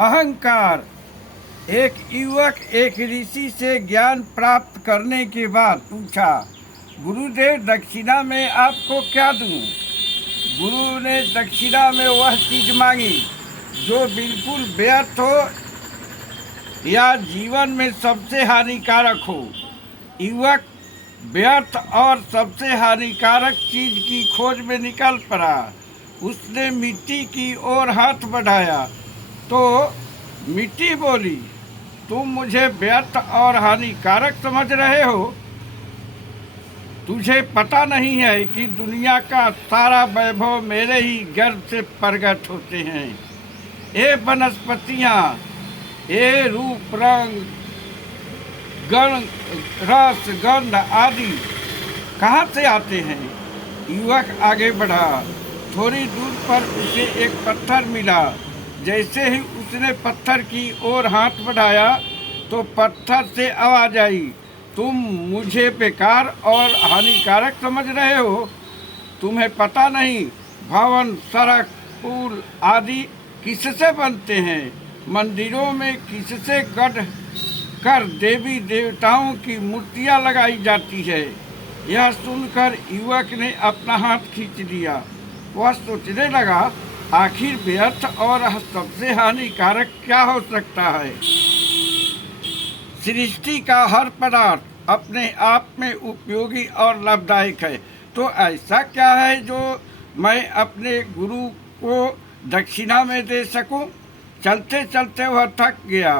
अहंकार। एक युवक एक ऋषि से ज्ञान प्राप्त करने के बाद पूछा, गुरुदेव दक्षिणा में आपको क्या दूं? गुरु ने दक्षिणा में वह चीज मांगी जो बिल्कुल व्यर्थ हो या जीवन में सबसे हानिकारक हो। युवक व्यर्थ और सबसे हानिकारक चीज की खोज में निकल पड़ा। उसने मिट्टी की ओर हाथ बढ़ाया तो मिट्टी बोली, तुम मुझे व्यर्थ और हानिकारक समझ रहे हो? तुझे पता नहीं है कि दुनिया का सारा वैभव मेरे ही गर्भ से प्रकट होते हैं। ये वनस्पतियाँ, ये रूप रंग गण रस गंध आदि कहाँ से आते हैं? युवक आगे बढ़ा। थोड़ी दूर पर उसे एक पत्थर मिला। जैसे ही उसने पत्थर की ओर हाथ बढ़ाया तो पत्थर से आवाज आई, तुम मुझे बेकार और हानिकारक समझ रहे हो? तुम्हें पता नहीं भवन, सड़क, पुल आदि किससे बनते हैं? मंदिरों में किससे गढ़ कर देवी देवताओं की मूर्तियां लगाई जाती है? यह सुनकर युवक ने अपना हाथ खींच लिया। वह सोचने लगा, आखिर व्यर्थ और सबसे हानिकारक क्या हो सकता है? सृष्टि का हर पदार्थ अपने आप में उपयोगी और लाभदायक है, तो ऐसा क्या है जो मैं अपने गुरु को दक्षिणा में दे सकूं? चलते चलते वह थक गया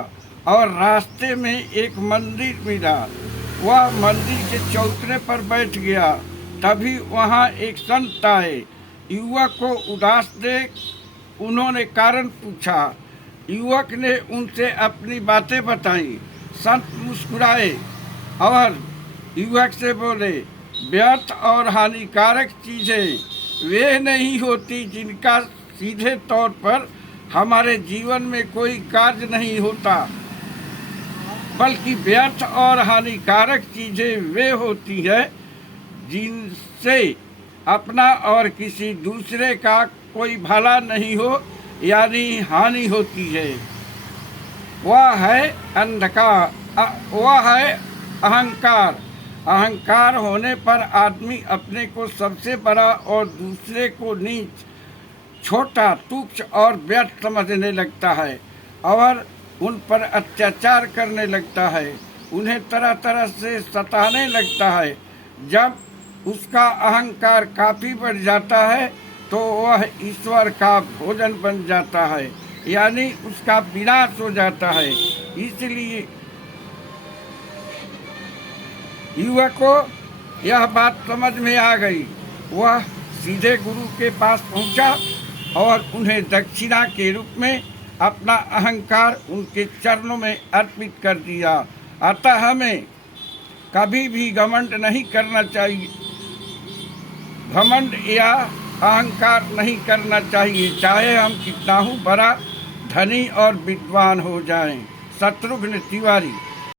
और रास्ते में एक मंदिर मिला। वह मंदिर के चौतरे पर बैठ गया। तभी वहाँ एक संत आए। युवक को उदास देख उन्होंने कारण पूछा। युवक ने उनसे अपनी बातें बताई। संत मुस्कुराए और युवक से बोले, व्यर्थ और हानिकारक चीज़ें वे नहीं होती जिनका सीधे तौर पर हमारे जीवन में कोई कार्य नहीं होता, बल्कि व्यर्थ और हानिकारक चीज़ें वे होती हैं जिनसे अपना और किसी दूसरे का कोई भला नहीं हो, यानी हानि होती है। वह है अंधकार, वह है अहंकार। अहंकार होने पर आदमी अपने को सबसे बड़ा और दूसरे को नीच, छोटा, तुच्छ और व्यर्थ समझने लगता है और उन पर अत्याचार करने लगता है, उन्हें तरह तरह से सताने लगता है। जब उसका अहंकार काफ़ी बढ़ जाता है तो वह ईश्वर का भोजन बन जाता है, यानी उसका विनाश हो जाता है। इसलिए युवक को यह बात समझ में आ गई। वह सीधे गुरु के पास पहुंचा और उन्हें दक्षिणा के रूप में अपना अहंकार उनके चरणों में अर्पित कर दिया। अतः हमें कभी भी घमंड नहीं करना चाहिए, घमंड या अहंकार नहीं करना चाहिए, चाहे हम कितना ही बड़ा धनी और विद्वान हो जाएं। शत्रुघ्न तिवारी।